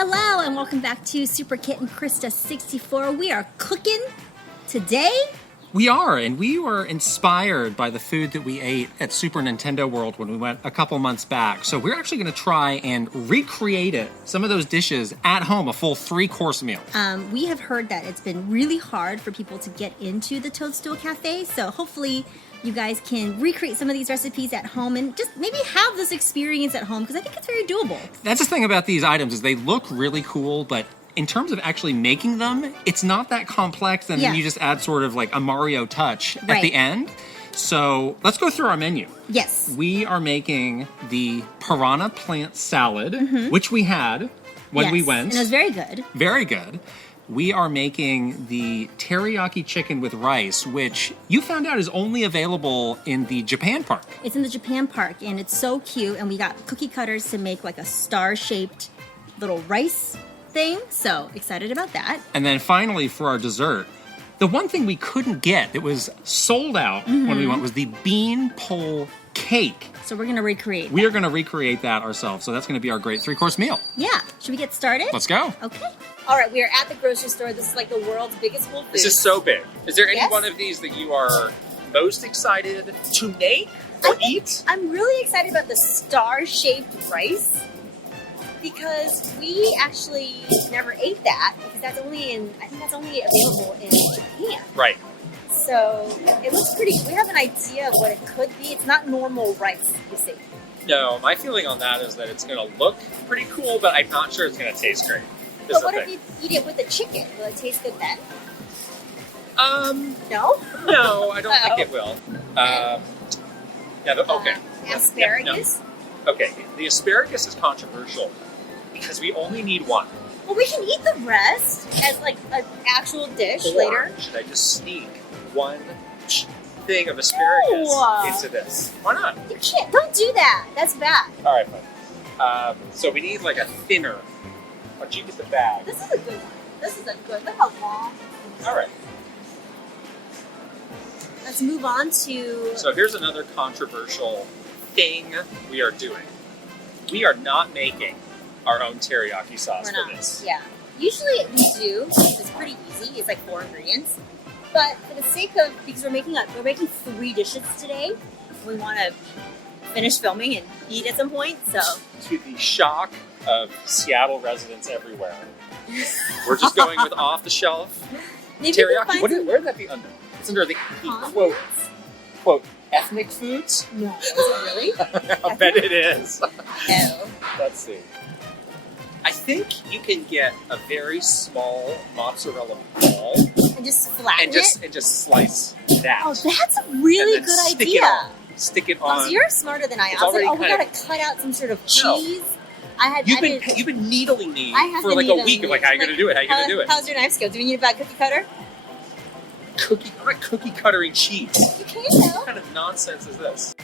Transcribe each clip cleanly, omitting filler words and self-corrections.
Hello and welcome back to Super Kit Krysta 64. We are cooking today. We are, and we were inspired by the food that we ate at Super Nintendo World when we went a couple months back. So we're actually going to try and recreate it, some of those dishes at home, a full 3-course meal. We have heard that it's been really hard for people to get into the Toadstool Cafe, so hopefully you guys can recreate some of these recipes at home and just maybe have this experience at home because I think it's very doable. That's the thing about these items is they look really cool, but in terms of actually making them, it's not that complex, and then you just add sort of like a Mario touch at the end. So let's go through our menu. Yes. We are making the Piranha Plant Salad, which we had when we went. And it was very good. Very good. We are making the Teriyaki Chicken with rice, which you found out is only available in the Japan park. It's in the Japan park, and it's so cute, and we got cookie cutters to make like a star-shaped little rice thing, so excited about that. And then finally, for our dessert, the one thing we couldn't get that was sold out when we went was the bean pole cake. So we're gonna recreate We are gonna recreate that ourselves, so that's gonna be our great 3-course meal. Yeah, should we get started? Let's go. Okay. All right, we are at the grocery store. This is like the world's biggest Whole Foods. This is so big. Is there any one of these that you are most excited to make or eat? I'm really excited about the star-shaped rice because we actually never ate that because that's only I think that's only available in Japan. Right. So it looks pretty, we have an idea of what it could be. It's not normal rice, you see. No, my feeling on that is that it's going to look pretty cool, but I'm not sure it's going to taste great. But what if you eat it with the chicken? Will it taste good then? No? No, I don't think it will. Okay. Asparagus? No. Okay, the asparagus is controversial because we only need one. Well, we can eat the rest as like an actual dish Or later. should I just sneak one thing of asparagus into this? Why not? You can't. Don't do that. That's bad. All right, fine. So we need like a thinner. Why don't you get the bag? This is a good one. This is a good. Look how long. All right. Let's move on to. So here's another controversial thing we are doing. We are not making our own teriyaki sauce for this. Yeah. Usually we do. It's pretty easy. It's like 4 ingredients. But for the sake of, because we're making 3 dishes today, we want to finish filming and eat at some point. So to the shock of Seattle residents everywhere, we're just going with off the shelf teriyaki. Where would that be under? It's under the quote ethnic foods. No, is it really? I bet it is. No. Let's see. I think you can get a very small mozzarella ball And just flatten it? And just slice that. Oh, that's a really good idea. Stick it on. Oh, so you're smarter than I am. It's I was like, already we gotta cut out some sort of cheese. You've been needling me for like a week of like, how you gonna do it? How you gonna do it? How's your knife skill? Do we need a bad cookie cutter? I'm not cookie cuttering cheese. You can though. What kind of nonsense is this?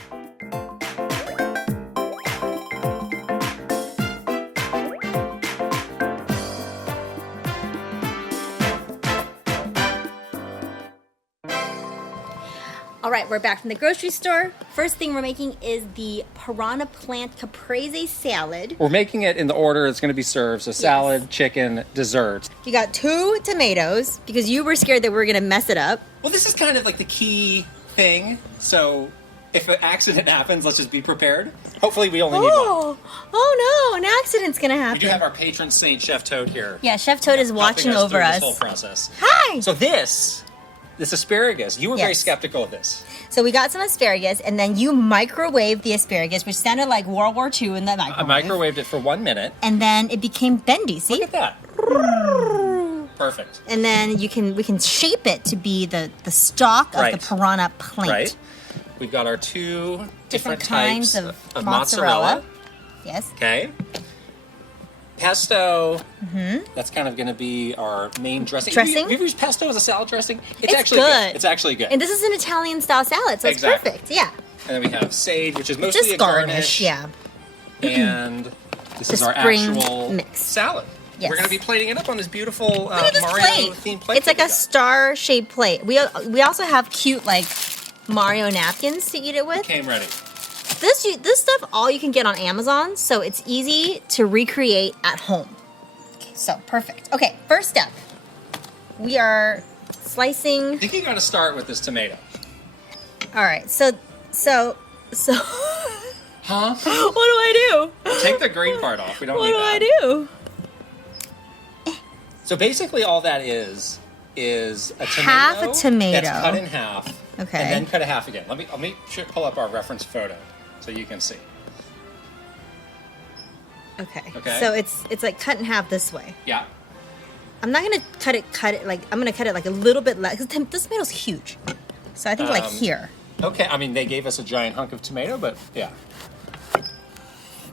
All right, we're back from the grocery store. First thing we're making is the Piranha Plant Caprese salad. We're making it in the order it's going to be served, so salad, chicken, dessert. You got 2 tomatoes because you were scared that we were going to mess it up. Well, this is kind of like the key thing, so if an accident happens, let's just be prepared. Hopefully we only need one. Oh no, an accident's going to happen. We do have our patron saint, Chef Toad, here. Yeah, Chef Toad is watching over us. This whole process. Hi! So this asparagus, you were very skeptical of this. So we got some asparagus, and then you microwaved the asparagus, which sounded like World War II in the microwave. I microwaved it for 1 minute. And then it became bendy, see? Look at that. Perfect. And then we can shape it to be the stalk of the piranha plant. Right. We've got our 2 different kinds types of mozzarella. Yes. Okay. Pesto. That's kind of going to be our main dressing. Dressing? We've used pesto as a salad dressing. It's actually good. It's actually good. And this is an Italian style salad, so it's perfect. Yeah. And then we have sage, which is mostly just a garnish. Yeah. And this is our spring actual mix. salad. Yes. We're going to be plating it up on this beautiful Look at this Mario-themed plate. It's like a star-shaped plate. We also have cute like Mario napkins to eat it with. Came ready. This stuff all you can get on Amazon, so it's easy to recreate at home. so perfect. Okay, first step. We are slicing. I think you got to start with this tomato. All right, so. Huh? What do I do? Take the green part off. We don't What need do that. I do? So basically, all that is a tomato. Half a tomato. That's cut in half. Okay. And then cut a half again. Let me pull up our reference photo so you can see. Okay. Okay. So it's like cut in half this way. Yeah. I'm not gonna cut it like I'm gonna cut it like a little bit less because this tomato's huge. So I think like here. Okay. I mean, they gave us a giant hunk of tomato, but yeah.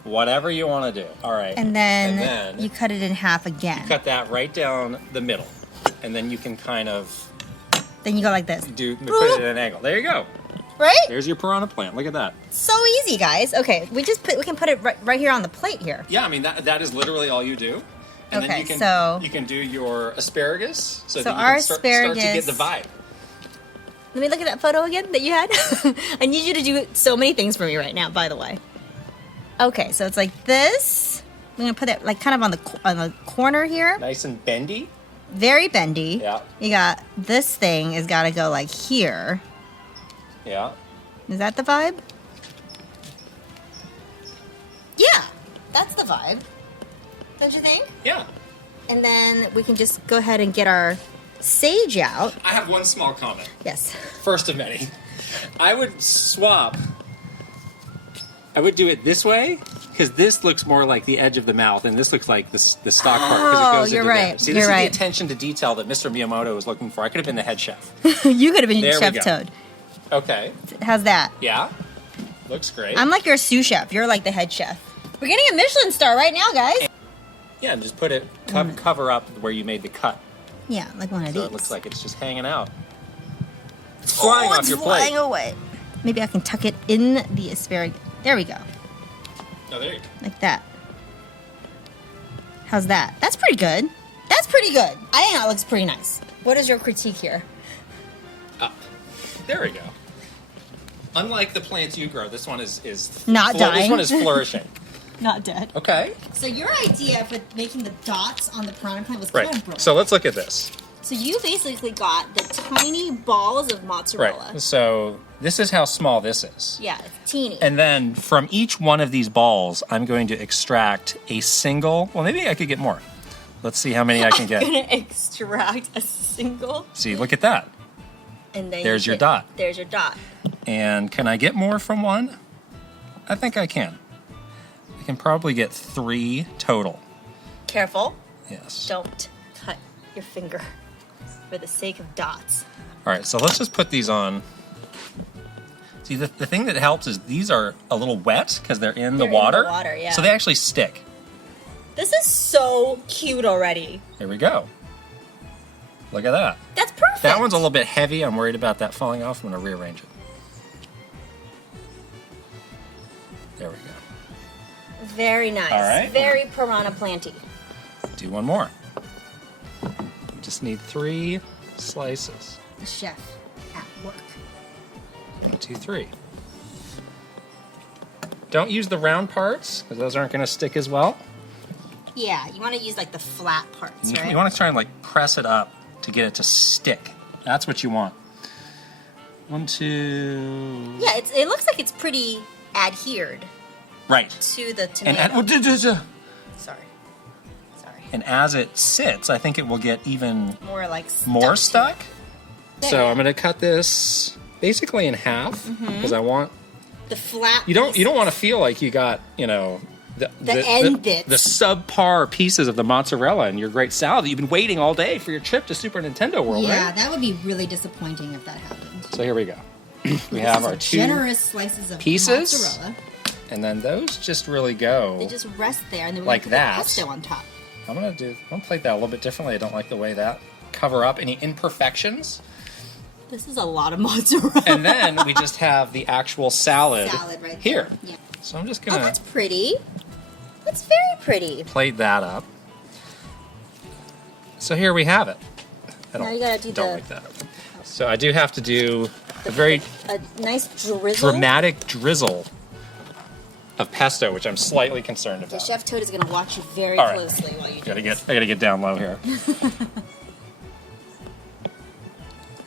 Whatever you want to do. All right. And then you cut it in half again. Cut that right down the middle, and then you can kind of Then you go like this. put it at an angle. There you go. Right? There's your piranha plant. Look at that. So easy, guys. Okay, we can put it right here on the plate here. Yeah, I mean that is literally all you do. And Okay, then you can do your asparagus so that you our can start to get asparagus- the vibe. Let me look at that photo again that you had. I need you to do so many things for me right now, by the way. Okay, so it's like this. I'm gonna put it like kind of on the corner here. Nice and bendy. Very bendy. Yeah. You got this thing has got to go like here. Yeah. Is that the vibe? Yeah, that's the vibe. Don't you think? Yeah. And then we can just go ahead and get our sage out. I have one small comment. Yes. First of many. I would swap. I would do it this way because this looks more like the edge of the mouth, and this looks like the stock part because it goes you're into right. there. See, this You're is right. the attention to detail that Mr. Miyamoto was looking for. I could have been the head chef. You could have been There we Chef go. Toad. Okay. How's that? Yeah. Looks great. I'm like your sous chef. You're like the head chef. We're getting a Michelin star right now, guys. Yeah, and just put it cover up where you made the cut, Yeah, like one of so these. it looks like it's just hanging out. It's flying off it's your flying plate. away. Maybe I can tuck it in the asparagus. There we go. Oh, there you go. Like that. How's that? That's pretty good. That's pretty good. I think that looks pretty nice. What is your critique here? There we go. Unlike the plants you grow, this one is Not This dying. one is flourishing. Not dead. Okay. So your idea for making the dots on the piranha plant was Right. kind of brilliant. So let's look at this. So you basically got the tiny balls of mozzarella. Right. So this is how small this is. Yeah, it's teeny. And then from each one of these balls, I'm going to extract a single. Well, maybe I could get more. Let's see how many I can I'm get. gonna extract a single. See, look at that. And then There's your dot. There's your dot. And can I get more from one? I think I can. I can probably get 3 total. Careful. Yes. Don't cut your finger for the sake of dots. All right, so let's just put these on. See, the thing that helps is these are a little wet because they're in the They're in the water. water, yeah. So they actually stick. This is so cute already. Here we go. Look at that. That's perfect. That one's a little bit heavy. I'm worried about that falling off. I'm going to rearrange it. There we go. Very nice. All right. Very piranha planty. Do one more. We just need 3 slices. The chef at work. 1, 2, 3. Don't use the round parts because those aren't going to stick as well. Yeah, you want to use like the flat parts, right? You want to try and like press it up to get it to stick. That's what you want. 1, 2. Yeah, it looks like it's pretty adhered Right. to the tomato. Sorry. And as it sits, I think it will get even More like more stuck. stuck. So I'm going to cut this basically in half because I want. The flat. You don't want to feel like you got the end bits. the subpar pieces of the mozzarella in your great salad that you've been waiting all day for your trip to Super Nintendo World. Yeah, Right? that would be really disappointing if that happened. So here we go. We have our 2 generous slices of pieces. mozzarella. And then those just really go. They just rest there, and then we Like put that. the pesto on top. I'm gonna plate that a little bit differently. I don't like the way that cover up any imperfections. This is a lot of mozzarella. And then we just have the actual salad, Salad right here. there. Yeah. So I'm just Oh, gonna that's pretty. That's very pretty. plate that up. So here we have it. I Now you gotta do don't the- like that. So I do have to do a very A nice drizzle. dramatic drizzle of pesto, which I'm slightly concerned about. Chef Toad is going to watch you very All right. closely while you do I gotta get down low here.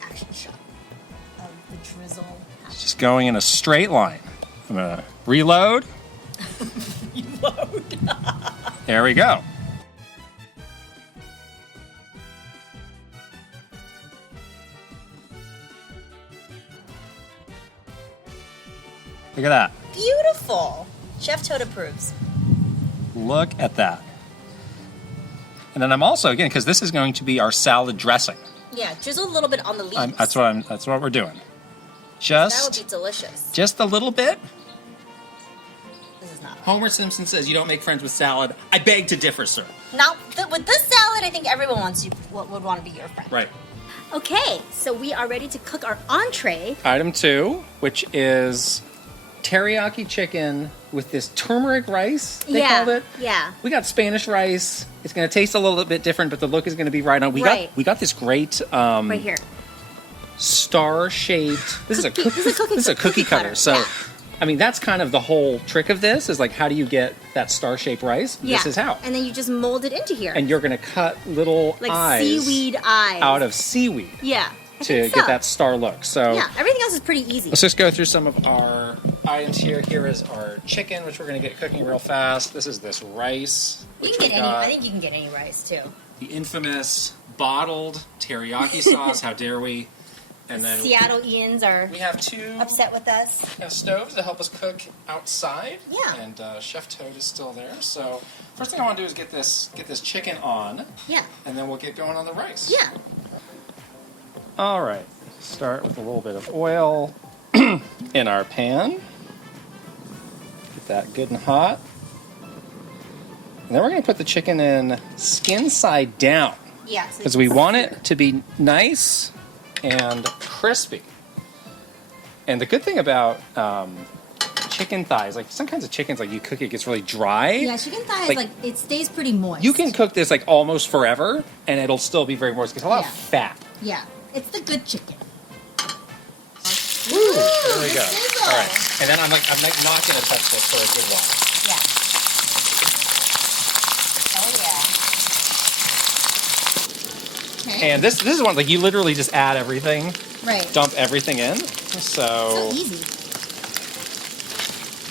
Action shot of the drizzle. Just going in a straight line. I'm gonna reload. Reload. There we go. Look at that. Beautiful. Chef Toad approves. Look at that. And then I'm also, again, because this is going to be our salad dressing. Yeah, drizzle a little bit on the leaves. That's what we're doing. That would be delicious. Just a little bit. This is not. Homer Simpson says you don't make friends with salad. I beg to differ, sir. Now, with this salad, I think everyone would want to be your friend. Right. Okay, so we are ready to cook our entree. Item 2, which is teriyaki chicken with this turmeric rice, they called it. Yeah. We got Spanish rice. It's going to taste a little bit different, but the look is going to be right on. We got this great right here. Star-shaped. This is a cookie cutter. So, yeah. I mean, that's kind of the whole trick of this is like, how do you get that star-shaped rice? Yeah. This is how. And then you just mold it into here. And you're going to cut little like eyes seaweed eyes out of seaweed. Yeah. To get that star look. So yeah, everything else is pretty easy. Let's just go through some of our items here. Here is our chicken, which we're going to get cooking real fast. This is this rice. You can get any. I think you can get any rice too. The infamous bottled teriyaki sauce. How dare we? And then Seattle Ians are. We have 2 upset with us. Stoves to help us cook outside. Yeah. And Chef Toad is still there. So first thing I want to do is get this chicken on. Yeah. And then we'll get going on the rice. Yeah. All right, start with a little bit of oil in our pan. Get that good and hot. And then we're going to put the chicken in skin side down. Yeah. Because we want it to be nice and crispy. And the good thing about chicken thighs, like some kinds of chickens, like you cook it gets really dry. Yeah, chicken thighs, like it stays pretty moist. You can cook this like almost forever, and it'll still be very moist because a lot of fat. Yeah. It's the good chicken. Ooh, there we go. All right, and then I'm not going to touch this for a good while. Yeah. Oh yeah. Okay. And this is one like you literally just add everything. Right. Dump everything in. So easy.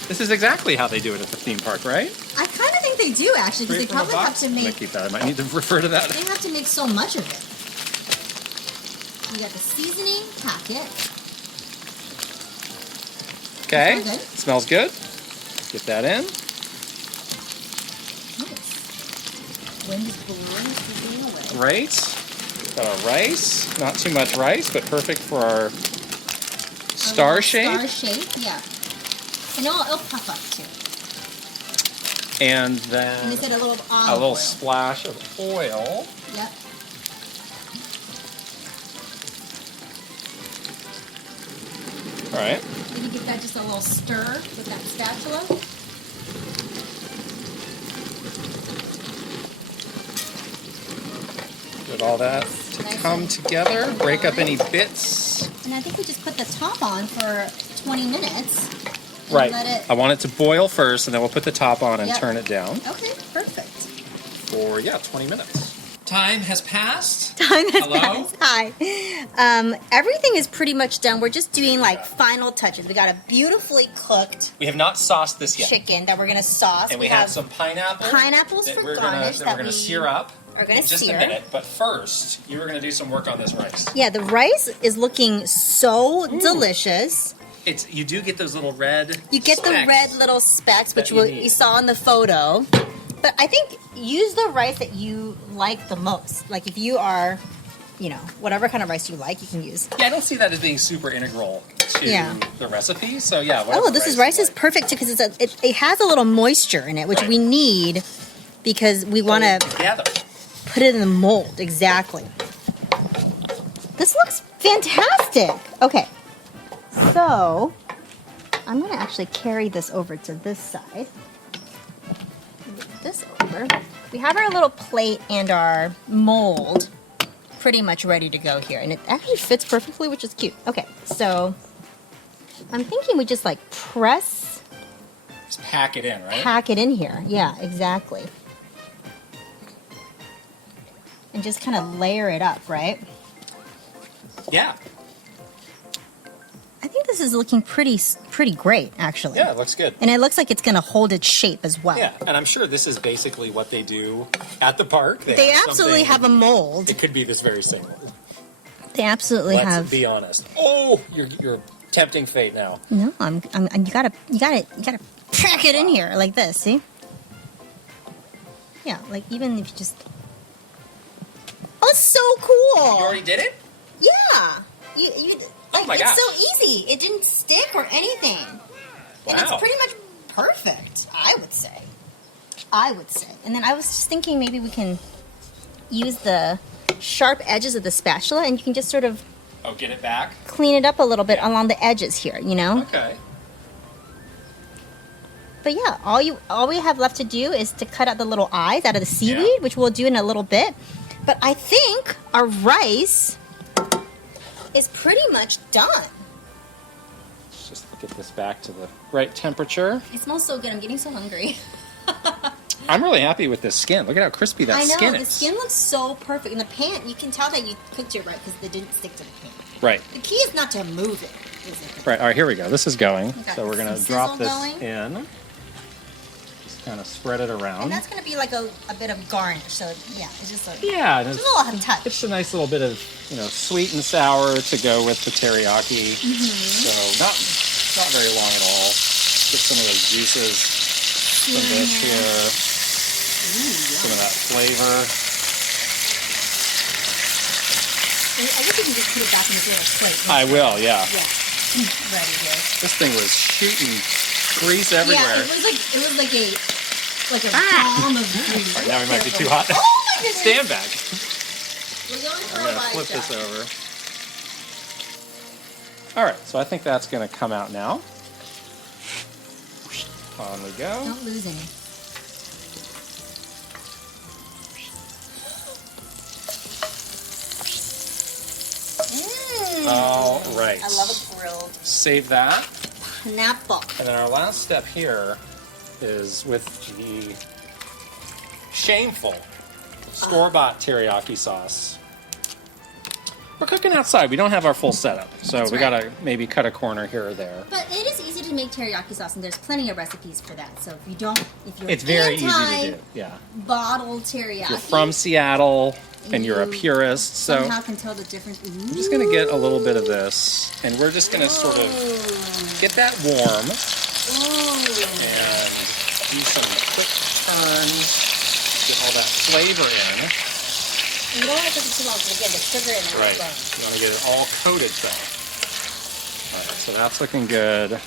This is exactly how they do it at the theme park, right? I kind of think they do actually, because they probably have to make. I'm gonna keep that. I might need to refer to that. They have to make so much of it. You got the seasoning packet. Okay. Smells good. Get that in. Wind is blowing away. Great. Got our rice. Not too much rice, but perfect for our star shape. Star shape, yeah. And it'll puff up too. And then and a little olive oil. Splash of oil. Yep. All right. Maybe give that just a little stir with that spatula. Get all that to come together. Break up any bits. And I think we just put the top on for 20 minutes. Right. I want it to boil first, and then we'll put the top on and turn it down. Okay, perfect. For 20 minutes. Time has passed. Time has passed. Hi. Everything is pretty much done. We're just doing like final touches. We got a beautifully cooked. We have not sauced this yet. Chicken that we're gonna sauce. And we have some pineapples. Pineapples for garnish that we're gonna sear up. We're gonna just a minute. But first, you were gonna do some work on this rice. Yeah, the rice is looking so delicious. You do get those little red. You get specks the red little specks, which you saw in the photo. But I think use the rice that you like the most. Like if you are, whatever kind of rice you like, you can use. Yeah, I don't see that as being super integral to the recipe. So yeah. Oh, this rice is perfect too because it has a little moisture in it, which we need because we want to put it in the mold. Exactly. This looks fantastic. Okay, so I'm going to actually carry this over to this side. This over. We have our little plate and our mold pretty much ready to go here, and it actually fits perfectly, which is cute. Okay, so I'm thinking we just like press Just pack it in, right? Pack it in here. Yeah, exactly. And just kind of layer it up, right? Yeah. I think this is looking pretty great, actually. Yeah, it looks good. And it looks like it's going to hold its shape as well. Yeah, and I'm sure this is basically what they do at the park. They absolutely have a mold. It could be this very same mold. They absolutely have. Let's be honest. Oh, you're tempting fate now. No, you gotta pack it in here like this. See? Yeah, like even if you just. Oh, it's so cool! You already did it? Yeah. You. Oh my gosh. It's so easy. It didn't stick or anything. Wow. And it's pretty much perfect, I would say. And then I was just thinking maybe we can use the sharp edges of the spatula and you can just sort of get it back? Clean it up a little bit along the edges here, you know? Okay. But yeah, all we have left to do is to cut out the little eyes out of the seaweed, which we'll do in a little bit. But I think our rice is pretty much done. Let's just get this back to the right temperature. It smells so good. I'm getting so hungry. I'm really happy with this skin. Look at how crispy that skin is. I know. The skin looks so perfect. In the pan, you can tell that you cooked it right because it didn't stick to the pan. Right. The key is not to move it, is it? Right. All right, here we go. This is going. So we're going to drop this going. in. Just kind of spread it around. And that's going to be like a bit of garnish. So, yeah, it's just a, it's a little touch. It's a nice little bit of, sweet and sour to go with the teriyaki. So not very long at all. Get some of those juices from this here. Some of that flavor. I guess you can just put it back in the little plate. I will, yeah. Yeah. Ready here. This thing was shooting grease everywhere. Yeah, it was like a bomb of grease. All right, now we might be too hot. Oh my goodness! Stand back. We're going for I'm going to flip this over. All right, so I think that's going to come out now. On we go. Don't lose any. All right. I love a grilled Save that. pineapple. And then our last step here is with the shameful store-bought teriyaki sauce. We're cooking outside. We don't have our full setup, so we gotta maybe cut a corner here or there. But it is easy to make teriyaki sauce, and there's plenty of recipes for that. So if you're it's very easy to do. Yeah. Bottled teriyaki. You're from Seattle, and you're a purist, so somehow can tell the difference. Ooh. I'm just gonna get a little bit of this, and we're just gonna sort of get that warm and do some quick turns, get all that flavor in. You don't want to cook it too long because again, the sugar in it will burn. You want to get it all coated though. All right, so that's looking good.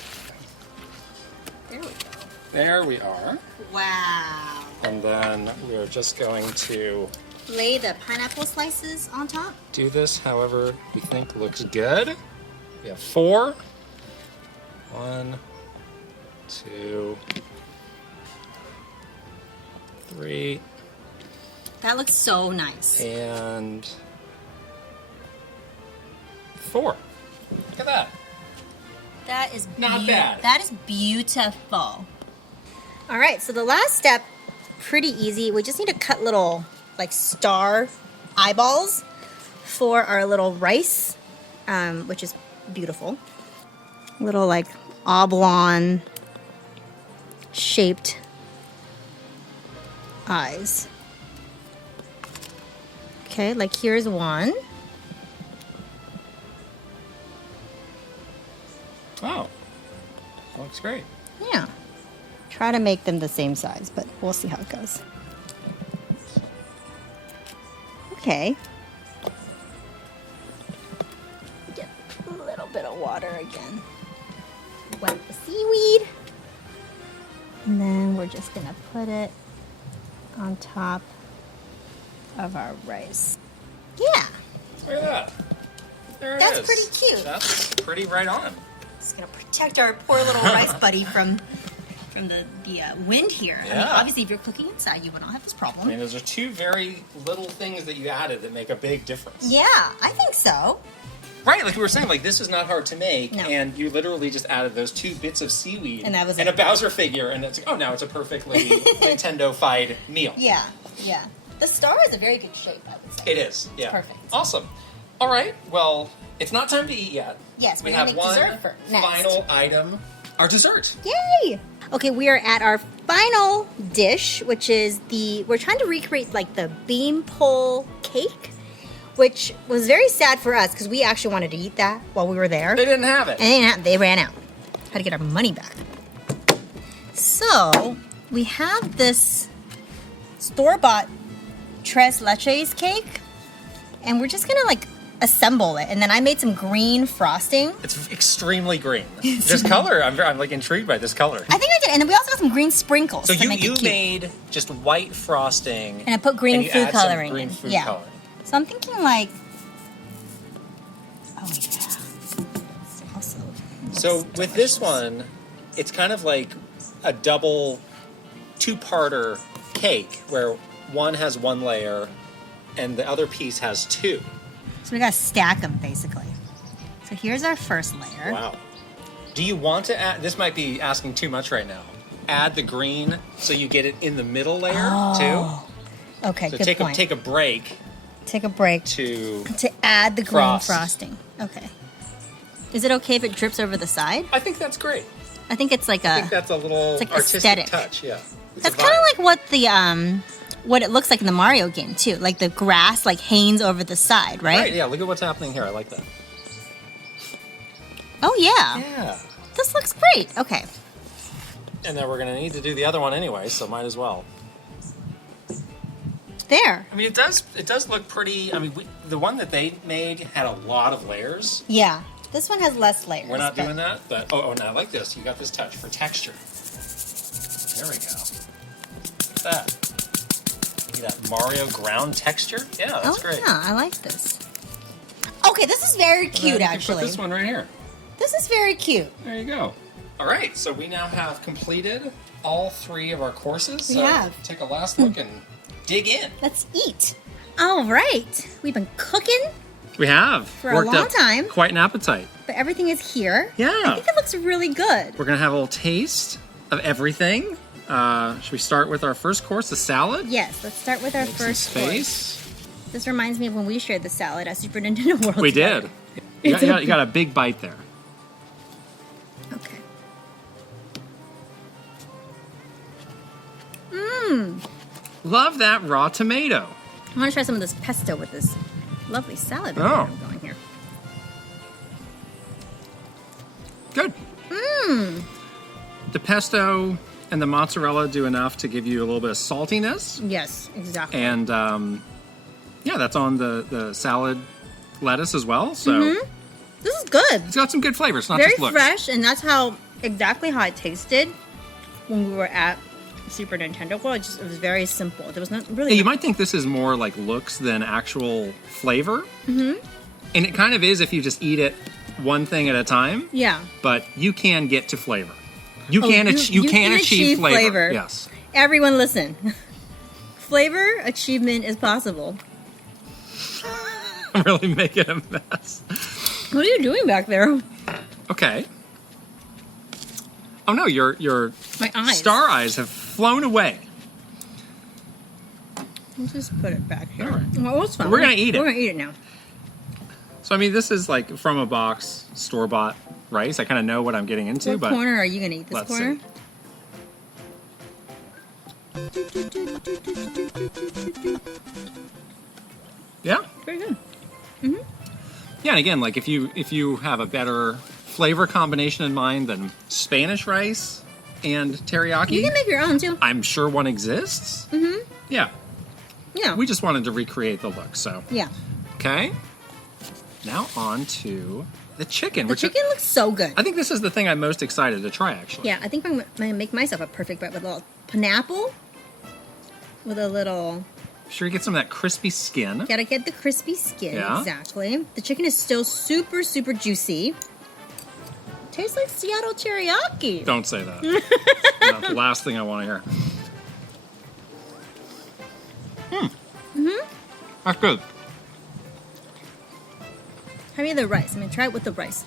There we go. There we are. Wow. And then we're just going to lay the pineapple slices on top. Do this however we think looks good. We have 4. 1, 2, 3. That looks so nice. And 4. Look at that. That is not bad. That is beautiful. All right, so the last step, pretty easy. We just need to cut little like star eyeballs for our little rice, which is beautiful. Little like oblong shaped eyes. Okay, like here's one. Oh, looks great. Yeah. Try to make them the same size, but we'll see how it goes. Okay. Get a little bit of water again. Wipe the seaweed. And then we're just gonna put it on top of our rice. Yeah. Look at that. There it is. That's pretty cute. That's pretty right on. It's gonna protect our poor little rice buddy from the wind here. Yeah. I mean, obviously, if you're cooking inside, you would not have this problem. I mean, those are 2 very little things that you added that make a big difference. Yeah, I think so. Right, like we were saying, like this is not hard to make, No. and you literally just added those 2 bits of seaweed And that was and it. a Bowser figure, and it's like, oh, now it's a perfectly Nintendo-fied meal. Yeah, yeah. The star is a very good shape, I would say. It is, yeah. Perfect. Awesome. All right, well, it's not time to eat yet. Yes, we we're have gonna make one dessert next. final item, our dessert. Yay! Okay, we are at our final dish, which is we're trying to recreate like the beanpole cake, which was very sad for us because we actually wanted to eat that while we were there. They didn't have it. And they ran out. Had to get our money back. So, we have this store-bought tres leches cake, and we're just gonna like assemble it. And then I made some green frosting. It's extremely green. This color, I'm like intrigued by this color. I think I did, and then we also got some green sprinkles. So to make you it cute. made just white frosting, And I put green and you food add some coloring green in. food Yeah. coloring. So I'm thinking like, oh yeah. Also, So with this one, it's kind of like a double 2-parter cake where one has 1 layer and the other piece has 2. so we gotta stack them basically. So here's our first layer. Wow. Do you want to add, this might be asking too much right now, add the green so you get it in the middle layer too? Okay, So good point. take a break Take a break to... to add the green Frost. frosting. Okay. Is it okay if it drips over the side? I think that's great. I think it's like I think that's a little it's like artistic aesthetic. touch, yeah. It's that's a kind of vibe. like what the what it looks like in the Mario game too. Like the grass like hangs over the side, right? Right, yeah, look at what's happening here. I like that. Oh yeah. Yeah. This looks great. Okay. And then we're going to need to do the other one anyway, so might as well. There. I mean, it does look pretty. I mean, the one that they made had a lot of layers. Yeah. This one has less layers. We're not but- doing that, but oh, and I like this. You got this touch for texture. There we go. Look at that. See that Mario ground texture? Yeah, that's Oh great. yeah, I like this. Okay, this is very And then cute you can actually. Put this one right here. This is very cute. There you go. All right, so we now have completed all 3 of our courses. We So have. take a last look and dig in. Let's eat. All right. We've been cooking, We have For a worked long up time. quite an appetite. but everything is here. Yeah. I think it looks really good. We're gonna have a little taste of everything. Should we start with our first course, the salad? Yes, let's start with our Make some first course. space. This reminds me of when we shared the salad at Super Nintendo World. We together. did. You got a big bite there. Okay. Love that raw tomato. I want to try some of this pesto with this lovely salad that Oh. we have going here. Good. The pesto and the mozzarella do enough to give you a little bit of saltiness. Yes, exactly. And yeah, that's on the salad lettuce as well. So This is good. it's got some good flavors, not Very just looks. fresh, and that's exactly how it tasted when we were at Super Nintendo World. It was very simple. There was not really. Yeah, you might think this is more like looks than actual flavor. And it kind of is if you just eat it one thing at a time. Yeah. But you can get to flavor. You Oh, can you can achieve achieve flavor. flavor. Yes. Everyone, listen. Flavor achievement is possible. I'm really making a mess. What are you doing back there? Okay. Oh no, your My eyes. star eyes have flown away. Let's just put it back here. All right. Well, it was fun. We're gonna eat it. We're gonna eat it now. So I mean, this is like from a box, store-bought rice. I kind of know what I'm getting into, What but corner are you gonna eat? This let's corner? see. Yeah. Very good. Yeah, and again, like if you have a better flavor combination in mind than Spanish rice and teriyaki, You can make your own too. I'm sure one exists. Yeah, Yeah. we just wanted to recreate the look. So yeah. okay, now on to the chicken. The which chicken looks so good. I think this is the thing I'm most excited to try. Actually, Yeah, I think I'm gonna make myself a perfect bite with a little pineapple, with a little. sure you get some of that crispy skin. Gotta get the crispy skin. Yeah. Exactly. The chicken is still super, super juicy. Tastes like Seattle teriyaki. Don't say that. Not the last thing I want to hear. That's good. Try me the rice. Try it with the rice.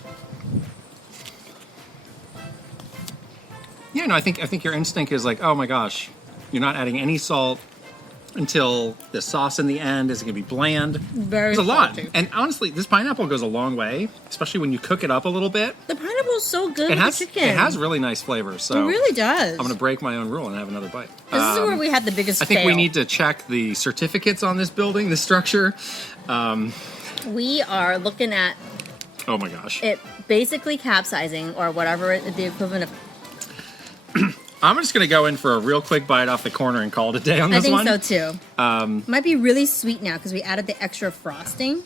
Yeah, no, I think your instinct is like, oh my gosh, you're not adding any salt until the sauce in the end is going to be bland. Very There's a lot. salty. And honestly, this pineapple goes a long way, especially when you cook it up a little bit. The pineapple is so good with the chicken. It has really nice flavor. So it really does. I'm going to break my own rule and have another bite. This is where we had the biggest I think fail. we need to check the certificates on this building, this structure. We are looking at Oh my gosh. it basically capsizing or whatever the equivalent of. I'm just going to go in for a real quick bite off the corner and call it a day on this one. I think so too. Might be really sweet now because we added the extra frosting.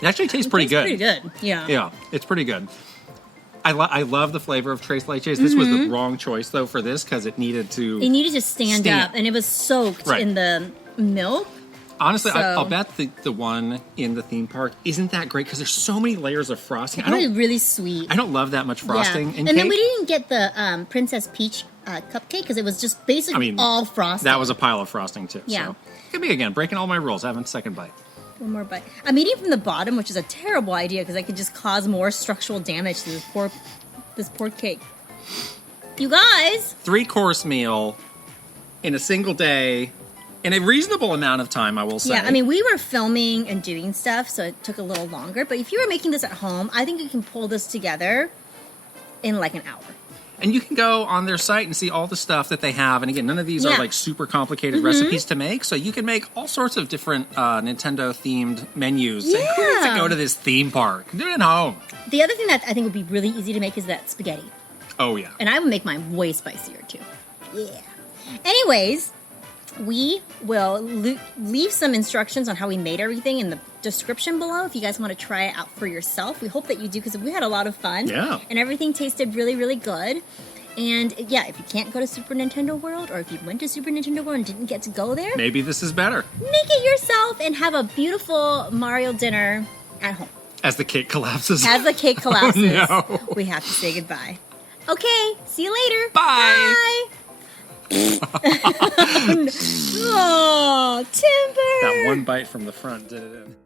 It actually tastes pretty good. Pretty good. Yeah. Yeah, it's pretty good. I love the flavor of tres leches. This was the wrong choice though for this because it needed to. It needed to stand up, and it was soaked in the milk. Honestly, So- I'll bet the one in the theme park isn't that great because there's so many layers of frosting. Really sweet. I don't love that much frosting in and cake. then we didn't get the Princess Peach cupcake because it was just basically all frosting. That was a pile of frosting too. Yeah. So. Look at me again, breaking all my rules, having a second bite. One more bite. I'm eating from the bottom, which is a terrible idea because I could just cause more structural damage to this poor cake. You guys! 3-course meal in a single day. In a reasonable amount of time, I will say. Yeah, we were filming and doing stuff, so it took a little longer. But if you were making this at home, I think you can pull this together in like an hour. And you can go on their site and see all the stuff that they have. And again, none of these are like super complicated recipes to make. So you can make all sorts of different Nintendo-themed menus. Yeah. And who needs to go to this theme park? Do it at home. The other thing that I think would be really easy to make is that spaghetti. Oh, yeah. And I would make mine way spicier, too. Yeah. Anyways, we will leave some instructions on how we made everything in the description below if you guys want to try it out for yourself. We hope that you do because we had a lot of fun. Yeah. And everything tasted really, really good. And yeah, if you can't go to Super Nintendo World or if you went to Super Nintendo World and didn't get to go there, maybe this is better. make it yourself and have a beautiful Mario dinner at home. As the cake collapses. As the cake collapses, Oh, no. we have to say goodbye. Okay, see you later. Bye. Bye. Oh, Timber! That one bite from the front did it in.